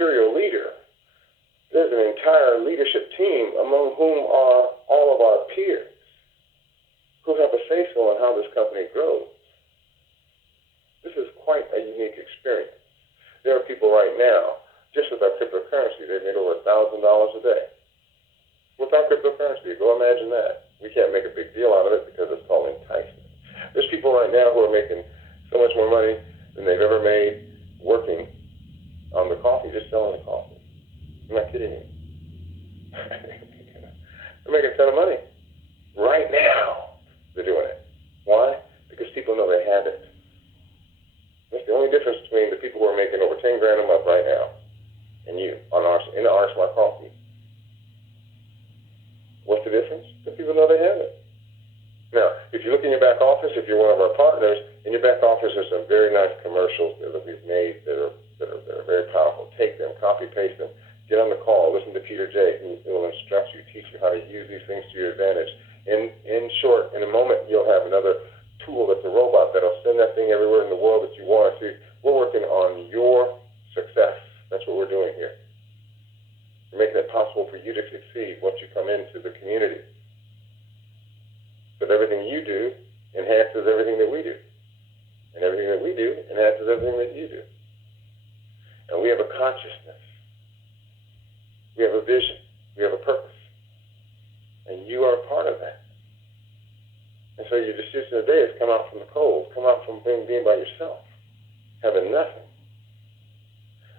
imperial leader. There's an entire leadership team among whom are all of our peers who have a say-so on how this company grows. This is quite a unique experience. There are people right now, just with our cryptocurrency, they've made over $1,000 a day. Without cryptocurrency, go imagine that. We can't make a big deal out of it because it's called enticement. There's people right now who are making so much more money than they've ever made working on the coffee, just selling the coffee. I'm not kidding you. They're making a ton of money. Right now, they're doing it. Why? Because people know they have it. That's the only difference between the people who are making over 10 grand a month right now and you in the R Smart Coffee. What's the difference? The people know they have it. Now, if you look in your back office, if you're one of our partners, in your back office there's some very nice commercials that we've made that are very powerful. Take them, copy, paste them, get on the call, listen to Peter J. who will instruct you, teach you how to use these things to your advantage. In short, in a moment you'll have another tool that's a robot that'll send that thing everywhere in the world that you want to see. We're working on your success. That's what we're doing here. We're making it possible for you to succeed once you come into the community. But everything you do enhances everything that we do. And everything that we do enhances everything that you do. And we have a consciousness. We have a vision. We have a purpose. And you are a part of that. And so your decision today is come out from the cold, come out from being by yourself, having nothing.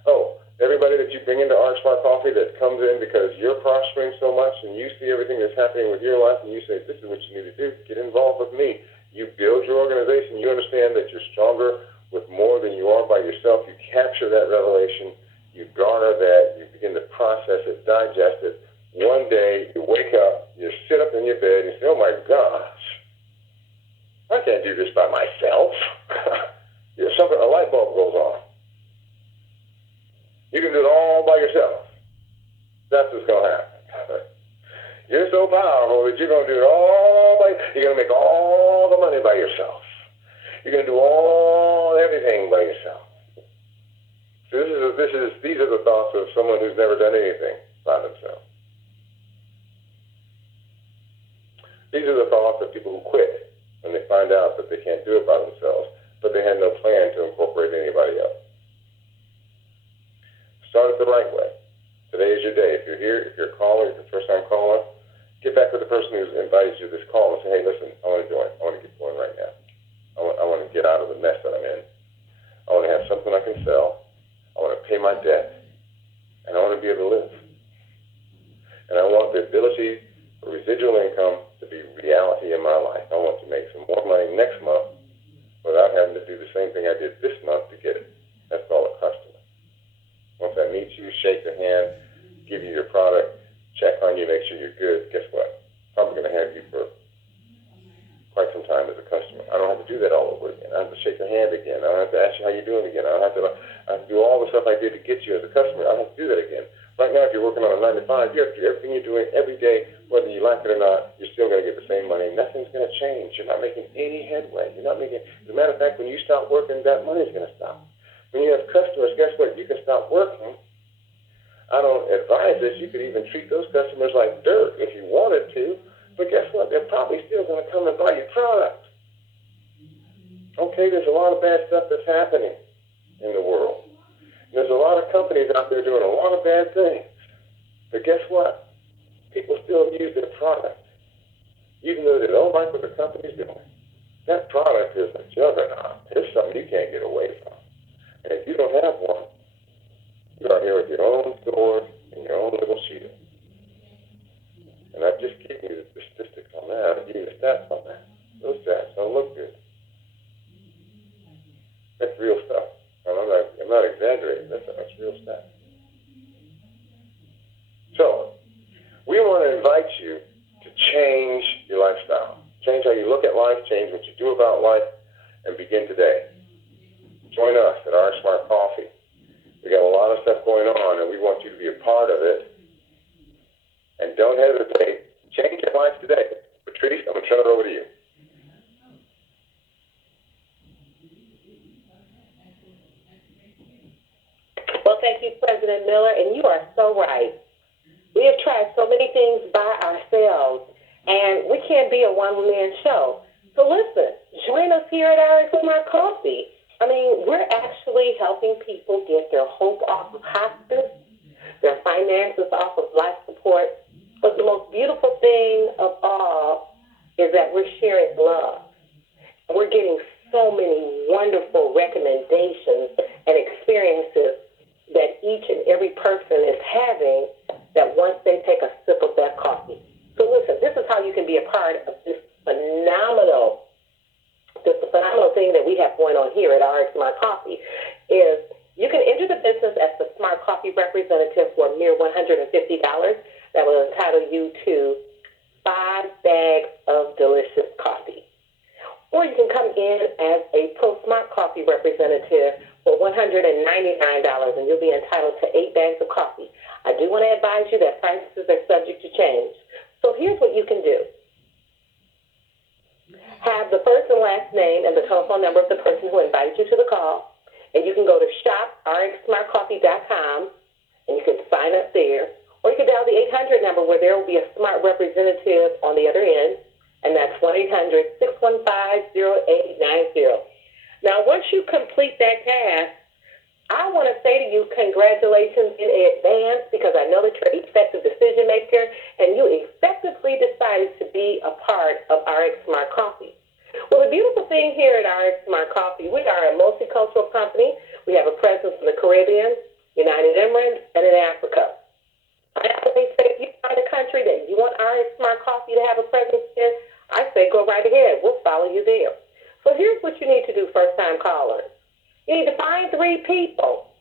Oh, everybody that you bring into R Smart Coffee that comes in because you're prospering so much and you see everything that's happening with your life and you say, this is what you need to do, get involved with me. You build your organization, you understand that you're stronger with more than you are by yourself. You capture that revelation, you garner that, you begin to process it, digest it. One day you wake up, you sit up in your bed and you say, oh my gosh, I can't do this by myself. A light bulb goes on. You can do it all by yourself. That's what's going to happen. You're so powerful that you're going to do it all by yourself. You're going to make all the money by yourself. You're going to do everything by yourself. So these are the thoughts of someone who's never done anything by themselves. These are the thoughts of people who quit when they find out that they can't do it by themselves, but they had no plan to incorporate anybody else. Start it the right way. Today is your day. If you're here, if you're a caller, if you're a first-time caller, get back with the person who's invited you to this call and say, hey, listen, I want to join. I want to get going right now. I want to get out of the mess that I'm in. I want to have something I can sell. I want to pay my debt. And I want to be able to live. And I want the ability for residual income to be reality in my life. I want to make some more money next month without having to do the same thing I did this month to get it. That's called a customer. Once I meet you, shake your hand, give you your product, check on you, make sure you're good, guess what? I'm probably going to have you for quite some time as a customer. I don't have to do that all over again. I don't have to shake your hand again. I don't have to ask you how you're doing again. I don't have to do all the stuff I did to get you as a customer. I don't have to do that again. Right now, if you're working on a 9 to 5, you have to do everything you're doing every day, whether you like it or not, you're still going to get the same money. Nothing's going to change. You're not making any headway. As a matter of fact, when you stop working, that money's going to stop. When you have customers, guess what? You can stop working. I don't advise this. You could even treat those customers like dirt if you wanted to. But guess what? They're probably still going to come and buy your product. Okay, there's a lot of bad stuff that's happening in the world. There's a lot of companies out there doing a lot of bad things. But guess what? People still use their product. Even though they don't like what the company's doing. That product is a juggernaut. It's something you can't get away from. And if you don't have one, you're out here with your own stores and your own little shield. And I've just given you the statistics on that. I've given you the stats on that. Those stats don't look good. That's real stuff. I'm not exaggerating. That's real stuff. So, we want to invite you to change your lifestyle. Change how you look at life, change what you do about life, and begin today. Join us at R Smart Coffee. We got a lot of stuff going on, and we want you to be a part of it. And don't hesitate. Change your life today. Patrice, I'm going to turn it over to you. Well, thank you, President Miller, and you are so right. We have tried so many things by ourselves, and we can't be a one-man show. So listen, join us here at RX Smart Coffee. I mean, we're actually helping people get their hope off of hospice, their finances off of life support. But the most beautiful thing of all is that we're sharing love. We're getting so many wonderful recommendations and experiences that each and every person is having that once they take a sip of that coffee. So listen, this is how you can be a part of this phenomenal thing that we have going on here at RX Smart Coffee is you can enter the business as the Smart Coffee representative for a mere $150. That will entitle you to 5 bags of delicious coffee. Or you can come in as a Pro Smart Coffee representative for $199, and you'll be entitled to 8 bags of coffee. I do want to advise you that prices are subject to change. So here's what you can do. Have the first and last name and the telephone number of the person who invited you to the call, and you can go to shop.rxsmartcoffee.com, and you can sign up there. Or you can dial the 800 number where there will be a smart representative on the other end, and that's 1-800-615-0890. Now, once you complete that task, I want to say to you, congratulations in advance, because I know that you're an effective decision maker, and you effectively decided to be a part of RX Smart Coffee. Well, the beautiful thing here at RX Smart Coffee, we are a multicultural company. We have a presence in the Caribbean, United Emirates, and in Africa. I always say, if you find a country that you want RX Smart Coffee to have a presence in, I say go right ahead. We'll follow you there. So here's what you need to do, first-time callers. You need to find 3 people.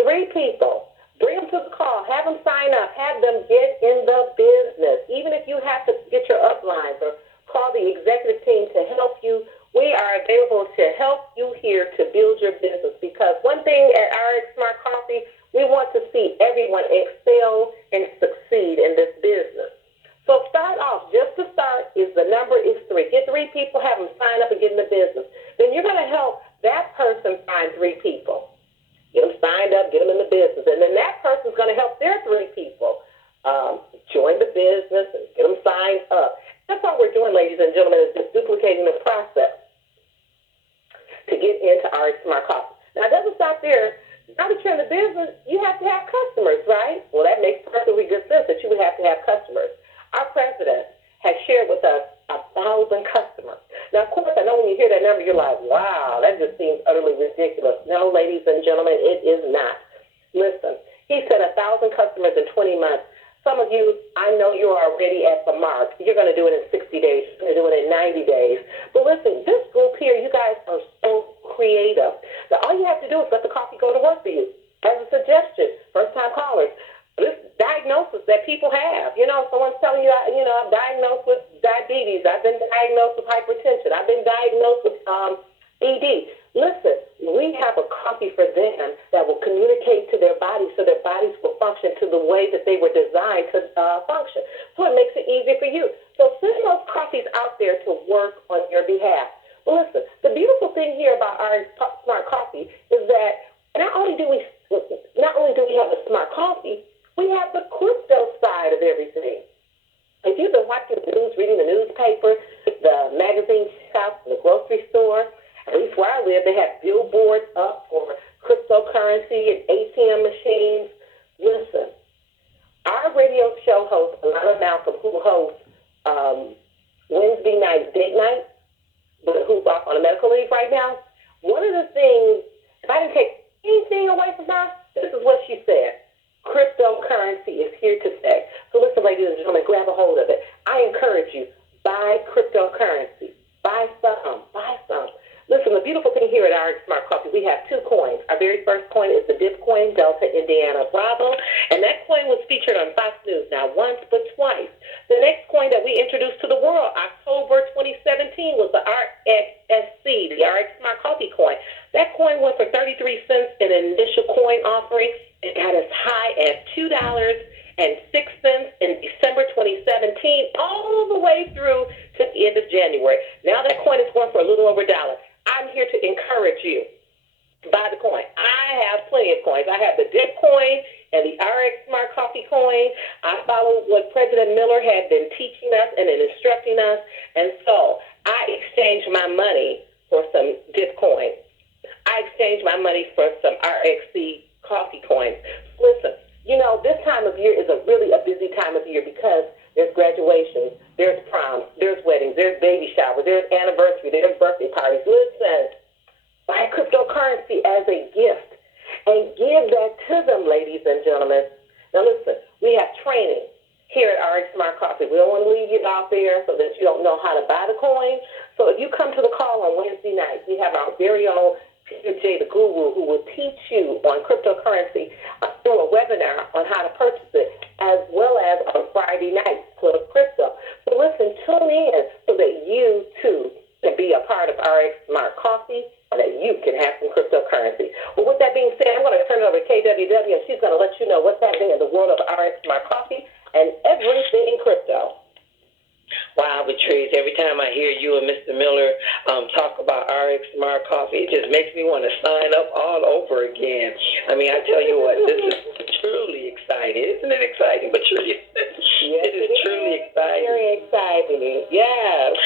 3 people. Bring them to the call. Have them sign up. Have them get in the business. Even if you have to get your uplines or call the executive team to help you, we are available to help you here to build your business. Because one thing at RX Smart Coffee, we want to see everyone excel and succeed in this business. So start off. Just to start, the number is 3. Get 3 people, have them sign up and get in the business. Then you're going to help that person find 3 people. Get them signed up, get them in the business. And then that person's going to help their 3 people join the business and get them signed up. That's all we're doing, ladies and gentlemen, is just duplicating the process to get into RX Smart Coffee. Now, it doesn't stop there. Now that you're in the business, you have to have customers, right? Well, that makes perfectly good sense that you would have to have customers. Our president has shared with us 1,000 customers. Now, of course, I know when you hear that number, you're like, wow, that just seems utterly ridiculous. No, ladies and gentlemen, it is not. Listen, he said 1,000 customers in 20 months. Some of you, I know you're already at the mark. You're going to do it in 60 days. You're going to do it in 90 days. But listen, this group here, you guys are so creative. Now, all you have to do is let the coffee go to work for you. As a suggestion, first-time callers, this diagnosis that people have. You know, someone's telling you, I'm diagnosed with diabetes. I've been diagnosed with hypertension. I've been diagnosed with ED. Listen, we have a coffee for them that will communicate to their bodies so their bodies will function to the way that they were designed to function. So it makes it easier for you. So send those coffees out there to work on your behalf. Well, listen, the beautiful thing here about our Smart Coffee is that not only do we have the Smart Coffee, we have the crypto side of everything. If you've been watching the news, reading the newspaper, the magazine shops, the grocery store, at least where I live, they have billboards up for cryptocurrency and ATM machines. Listen, our radio show host, Alana Malcolm, who hosts Wednesday night date night, but who's off on a medical leave right now, one of the things, if I didn't take anything away from her, this is what she said. Cryptocurrency is here to stay. So listen, ladies and gentlemen, grab a hold of it. I encourage you, buy cryptocurrency. Buy some. Buy some. Listen, the beautiful thing here at RX Smart Coffee, we have 2 coins. Our very first coin is the DIP coin, Delta Indiana Bravo, and that coin was featured on Fox News, not once but twice. The next coin that we introduced to the world, October 2017, was the RXSC, the RX Smart Coffee coin. That coin went for 33 cents in an initial coin offering. It got as high as $2.06 in December 2017, all the way through to the end of January. Now that coin is going for a little over $1. I'm here to encourage you. Buy the coin. I have plenty of coins. coins. I have the dip coin and the RX Smart Coffee coin. I followed what President Miller had been teaching us and instructing us, and so I exchanged my money for some dip coins. I exchanged my money for some RXC coffee coins. Listen, this time of year is really a busy time of year because there's graduations, there's proms, there's weddings, there's baby showers, there's anniversary, there's birthday parties. Listen, buy cryptocurrency as a gift and give that to them, ladies and gentlemen. Now listen, we have training here at RX Smart Coffee. We don't want to leave you out there so that you don't know how to buy the coin. So if you come to the call on Wednesday night, we have our very own Peter J, the guru, who will teach you on cryptocurrency through a webinar on how to purchase it, as well as on Friday nights, Club Crypto. So listen, tune in so that you, too, can be a part of RX Smart Coffee and that you can have some cryptocurrency. Well, with that being said, I'm going to turn it over to KWW, and she's going to let you know what's happening in the world of RX Smart Coffee and everything crypto. Wow, Patrice, every time I hear you and Mr. Miller talk about RX Smart Coffee, it just makes me want to sign up all over again. I mean, I tell you what, this is truly exciting. Isn't it exciting, Patrice? Yes, it is truly exciting. Very exciting, yes.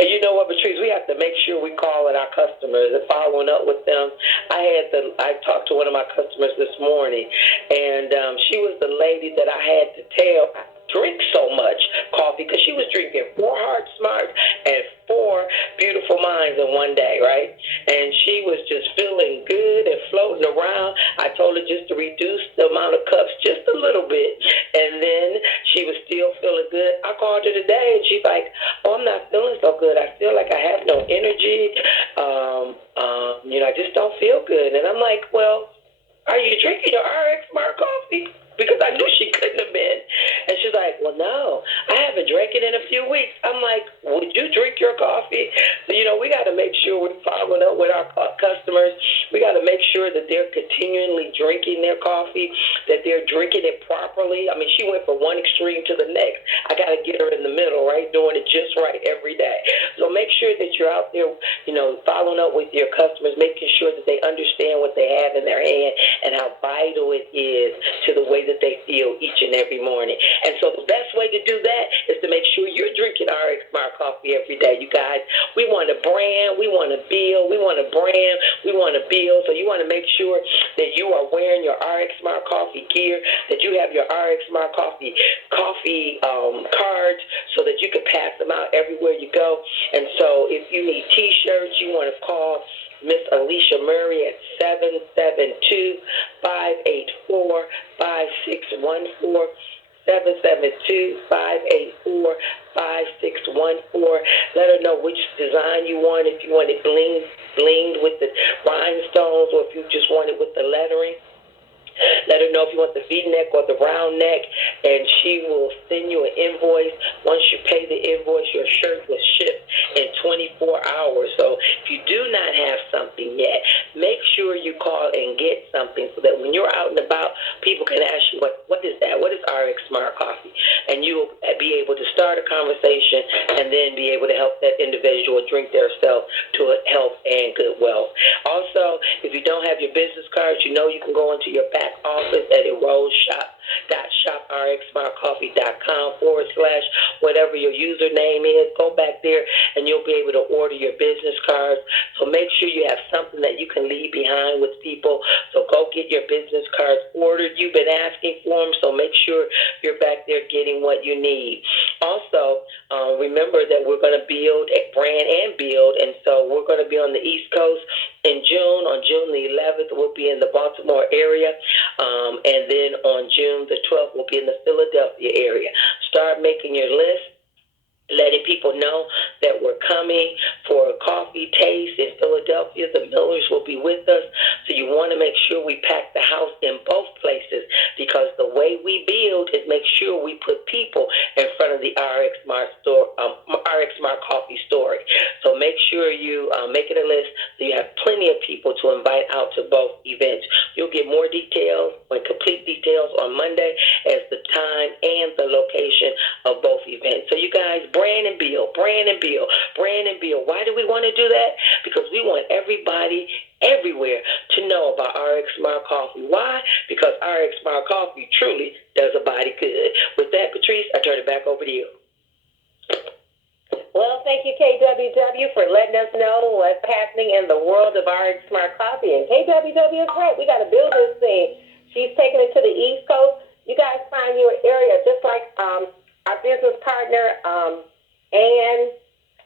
And you know what, Patrice, we have to make sure we call our customers and following up with them. I talked to one of my customers this morning, and she was the lady that I had to tell drink so much coffee because she was drinking 4 Heart Smarts and 4 Beautiful Minds in one day, right? And she was just feeling good and floating around. I told her just to reduce the amount of cups just a little bit, and then she was still feeling good. I called her today, and she's like, "Oh, I'm not feeling so good. I feel like I have no energy. I just don't feel good." And I'm like, "Well, are you drinking your RX Smart Coffee?" Because I knew she couldn't have been. And she's like, "Well, no, I haven't drank it in a few weeks." I'm like, "Would you drink your coffee?" So, we got to make sure we're following up with our customers. We got to make sure that they're continually drinking their coffee, that they're drinking it properly. I mean, she went from one extreme to the next. I got to get her in the middle, right, doing it just right every day. So make sure that you're out there, following up with your customers, making sure that they understand what they have in their hand and how vital it is to the way that they feel each and every morning. And so the best way to do that is to make sure you're drinking RX Smart Coffee every day. You guys, we want to brand, we want to build, we want to brand, we want to build. So you want to make sure that you are wearing your RX Smart Coffee gear, that you have your RX Smart Coffee cards so that you can pass them out everywhere you go. And so if you need T-shirts, you want to call Miss Alicia Murray at 772-584-5614. 772-584-5614. Let her know which design you want, if you want it blinged with the rhinestones or if you just want it with the lettering. Let her know if you want the V-neck or the round neck, and she will send you an invoice. Once you pay the invoice, your shirt will ship in 24 hours. So if you do not have something yet, make sure you call and get something so that when you're out and about, people can ask you, what is that? What is RX Smart Coffee? And you will be able to start a conversation and then be able to help that individual drink their self to health and good wealth. Also, if you don't have your business cards, you can go into your back office at enrollshop.shoprxsmartcoffee.com/whatever your username is. Go back there and you'll be able to order your business cards. So make sure you have something that you can leave behind with people. So go get your business cards ordered. You've been asking for them, so make sure you're back there getting what you need. Also, remember that we're going to build a brand and build, and so we're going to be on the East Coast in June. On June the 11th, we'll be in the Baltimore area. And then on June the 12th, we'll be in the Philadelphia area. Start making your list, letting people know that we're coming for a coffee taste in Philadelphia. The Millers will be with us. So you want to make sure we pack the house in both places, because the way we build is make sure we put people in front of the RX Smart Coffee story. So make sure you make it a list so you have plenty of people to invite out to both events. You'll get more details, complete details on Monday as the time and the location of both events. So you guys, brand and build, brand and build, brand and build. Why do we want to do that? because we want everybody everywhere to know about RX Smart Coffee. Why? Because RX Smart Coffee truly does a body good. With that, Patrice, I turn it back over to you. Well, thank you, KWW, for letting us know what's happening in the world of RX Smart Coffee. And KWW is right. We got to build this thing. She's taking it to the East Coast. You guys find your area, just like our business partner, Ann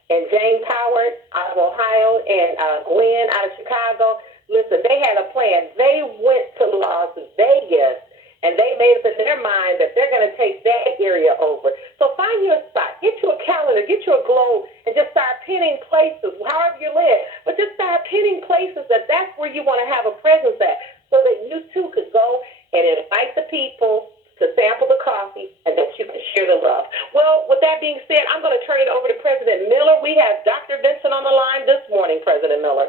and James Howard out of Ohio and Glenn out of Chicago. Listen, they had a plan. They went to Las Vegas, and they made up in their mind that they're going to take that area over. So find you a spot. Get you a calendar. Get you a globe, and just start pinning places, however you live. But just start pinning places that's where you want to have a presence at, so that you too could go and invite the people to sample the coffee, and that you can share the love. Well, with that being said, I'm going to turn it over to President Miller. We have Dr. Vincent on the line this morning, President Miller.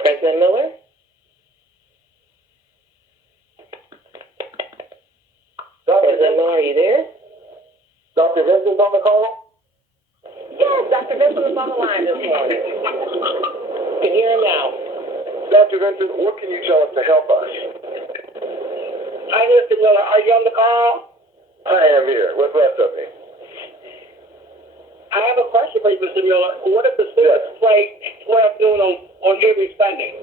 President Miller? President Miller, are you there? Dr. Vincent's on the call? Yes, Dr. Vincent is on the line this morning. Can you hear him now? Dr. Vincent, what can you tell us to help us? Hi, Mr. Miller. Are you on the call? I am here. What's left of me? I have a question for you, Mr. Miller. What if the sickest plate 12 noon on every Sunday?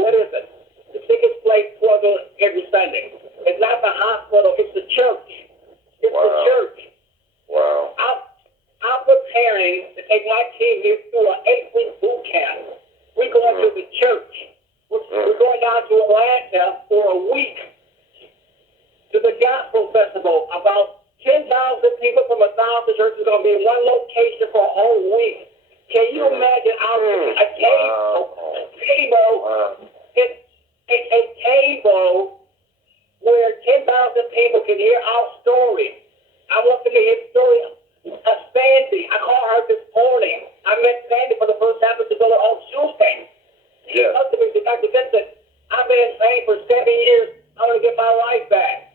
What is it? The sickest plate 12 noon every Sunday. It's not the hospital. It's the church. It's the church. Wow. I'm preparing to take my team here through an 8-week boot camp. We're going to the church. We're going down to Atlanta for a week to the gospel festival. About 10,000 people from 1,000 churches are going to be in one location for a whole week. Can you imagine a table where 10,000 people can hear our story? I want them to hear the story of Sandy. I called her this morning. I met Sandy for the first time with the Miller on Tuesday. She said to me, Dr. Vincent, I've been in pain for 7 years. I want to get my life back.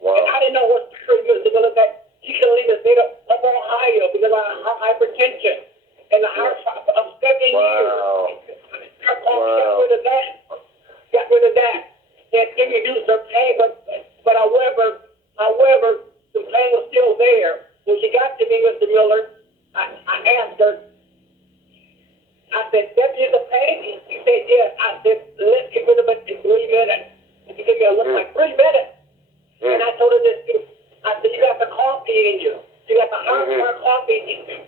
Wow. And I didn't know what to do, Mr. Miller, that she could leave the state of Ohio because of her hypertension. And the heart of 7 years. Got rid of that. Got rid of that. And introduced her pain, but however, the pain was still there. When she got to me, Mr. Miller, I asked her, I said, Deputy, the pain? She said, yes. I said, let's get rid of it in 3 minutes. She gave me a look like 3 minutes. And I told her this, I said, you got the coffee in you. You got the hard coffee in you.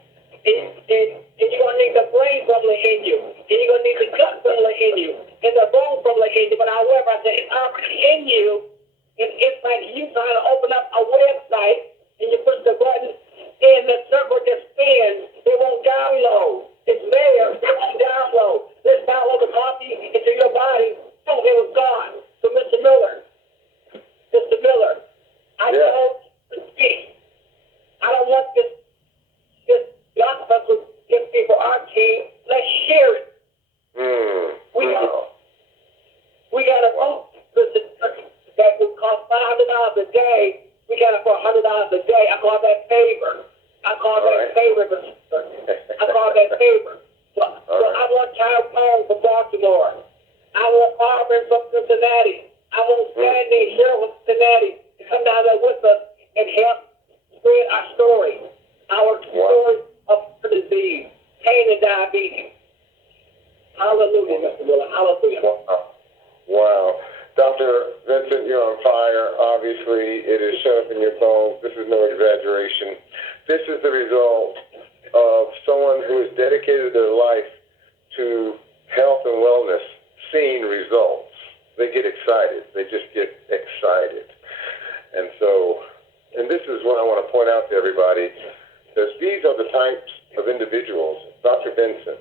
And you're going to need the brain formula in you. And you're going to need the gut formula in you. And the bone formula in you. But however, I said, it's already in you. And it's like you trying to open up a website and you push the button and the server just spins. They won't download. It's there. It won't download. Let's download the coffee into your body. Oh, it was gone. So, Mr. Miller, I don't speak. I don't want this gospel to give people our team. Let's share it. We got a vote that would cost $500 a day. We got it for $100 a day. I call that favor. I call that favor. So I want Child Palm from Baltimore. I want Auburn from Cincinnati. I want Sandy Cheryl from Cincinnati to come down there with us and help spread our story. Our story of disease, pain and diabetes. Hallelujah, Mr. Miller. Hallelujah. Wow. Dr. Vincent, you're on fire. Obviously, it is shut up in your bones. This is no exaggeration. This is the result of someone who has dedicated their life to health and wellness, seeing results. They get excited. They just get excited. And this is what I want to point out to everybody, because these are the types of individuals, Dr. Vincent,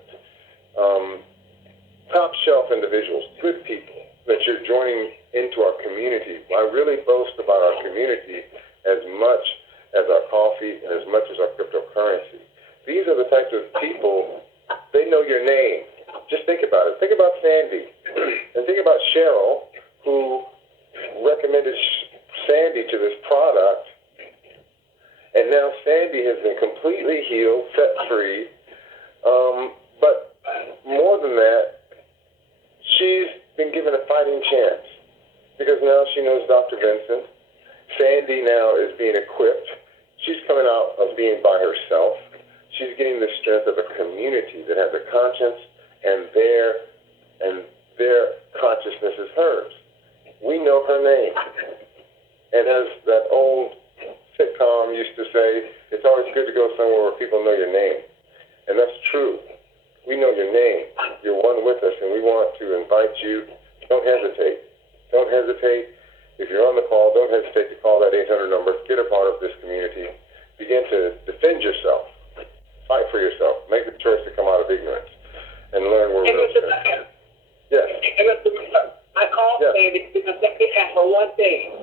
top shelf individuals, good people, that you're joining into our community. I really boast about our community as much as our coffee and as much as our cryptocurrency. These are the types of people, they know your name. Just think about it. Think about Sandy. And think about Cheryl, who recommended Sandy to this product. And And now Sandy has been completely healed, set free. But more than that, she's been given a fighting chance because now she knows Dr. Vincent. Sandy now is being equipped. She's coming out of being by herself. She's getting the strength of a community that has a conscience, and their consciousness is hers. We know her name. And as that old sitcom used to say, it's always good to go somewhere where people know your name. And that's true. We know your name. You're one with us, and we want to invite you. Don't hesitate. Don't hesitate. If you're on the call, don't hesitate to call that 800 number. Get a part of this community. Begin to defend yourself. Fight for yourself. Make the choice to come out of ignorance and learn where we're going. Yes. I called Sandy because they asked for one thing.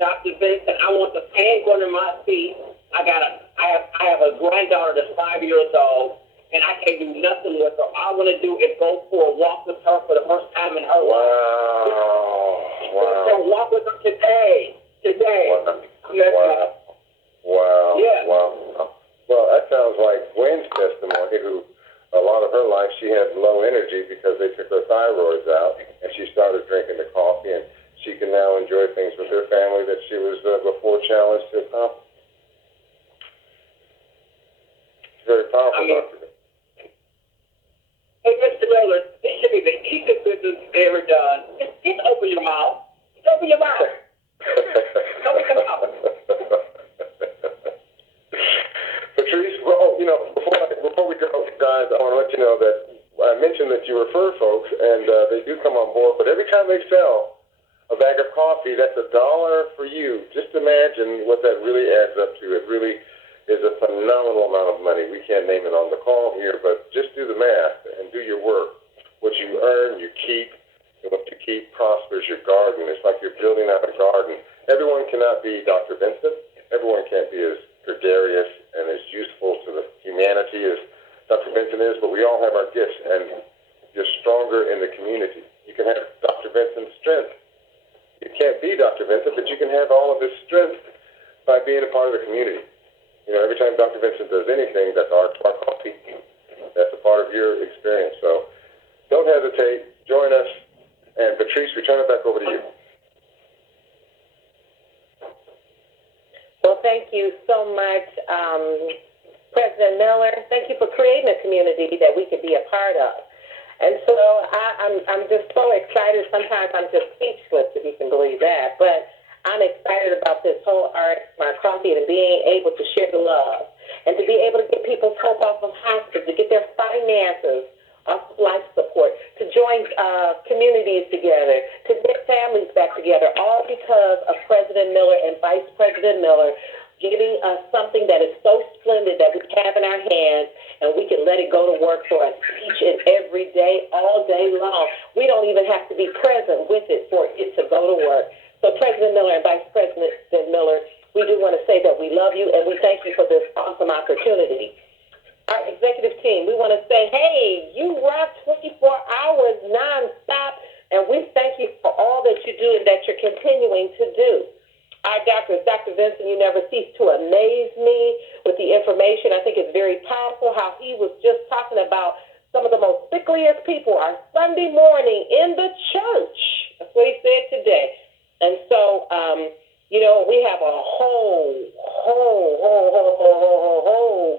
Dr. Vincent, I want the fan going in my feet. I have a granddaughter that's 5 years old, and I can't do nothing with her. All I want to do is go for a walk with her for the first time in her life. Wow. So walk with her today. Wow. Yeah. Wow. Well, that sounds like Gwen's testimony, who a lot of her life she had low energy because they took her thyroids out, and she started drinking the coffee, and she can now enjoy things with her family that she was before challenged to accomplish. It's very powerful, Dr. Hey, Mr. Miller, this should be the easiest business ever done. Just open your mouth. Open your mouth. Open your mouth. Patrice, well, before we go, guys, I want to let you know that I mentioned that you refer folks, and they do come on board, but every time they sell a bag of coffee, that's $1 for you. Just imagine what that really adds up to. It really is a phenomenal amount of money. We can't name it on the call here, but just do the math and do your work. What you earn, you keep, and what you keep prospers your garden. It's like you're building out a garden. Everyone cannot be Dr. Vincent. Everyone can't be as gregarious and as useful to the humanity as Dr. Vincent is, but we all have our gifts, and you're stronger in the community. You can have Dr. Vincent's strength. You can't be Dr. Vincent, but you can have all of his strength by being a part of the community. Every time Dr. Vincent does anything, that's our coffee. That's a part of your experience. So don't hesitate. Join us. And Patrice, we turn it back over to you. Well, thank you so much, President Miller. Thank you for creating a community that we could be a part of. And so I'm just so excited. Sometimes I'm just speechless, if you can believe that. But I'm excited about this whole RX Coffee and being able to share the love and to be able to get people's hope off of hospice, to get their finances off of life support, to join communities together, to get families back together, all because of President Miller and Vice President Miller giving us something that is so splendid that we have in our hands, and we can let it go to work for us each and every day, all day long. We don't even have to be present with it for it to go to work. So President Miller and Vice President Miller, we do want to say that we love you, and we thank you for this awesome opportunity. Our executive team, we want to say, hey, you rock 24 hours nonstop, and we thank you for all that you do and that you're continuing to do. Our doctors, Dr. Vincent, you never cease to amaze me with the information. I think it's very powerful how he was just talking about some of the most sickliest people are Sunday morning in the church. That's what he said today. And so, we have a whole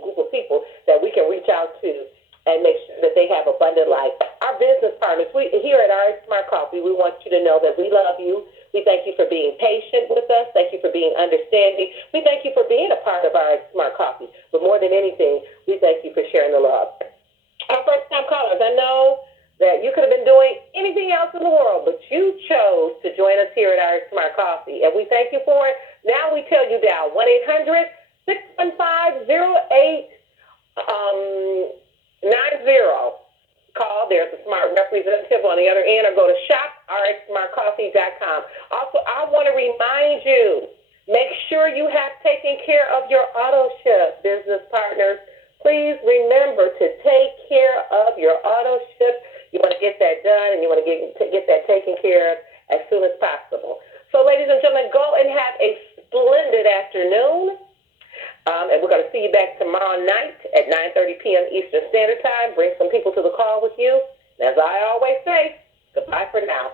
group of people that we can reach out to and make sure that they have abundant life. Our business partners, we here at RX Smart Coffee, we want you to know that we love you. We thank you for being patient with us. Thank you for being understanding. We thank you for being a part of RX Smart Coffee. But more than anything, we thank you for sharing the love. Our first-time callers, I know that you could have been doing anything else in the world, but you chose to join us here at RX Smart Coffee, and we thank you for it. Now we tell you dial 1-800-615-0890. Call. There's a smart representative on the other end, or go to shop.rxsmartcoffee.com. Also, I want to remind you, make sure you have taken care of your auto ship, business partners. Please remember to take care of your auto ship. You want to get that done, and you want to get that taken care of as soon as possible. So, ladies and gentlemen, go and have a splendid afternoon. And we're going to see you back tomorrow night at 9:30 p.m. Eastern Standard Time. Bring some people to the call with you. And as I always say, goodbye for now.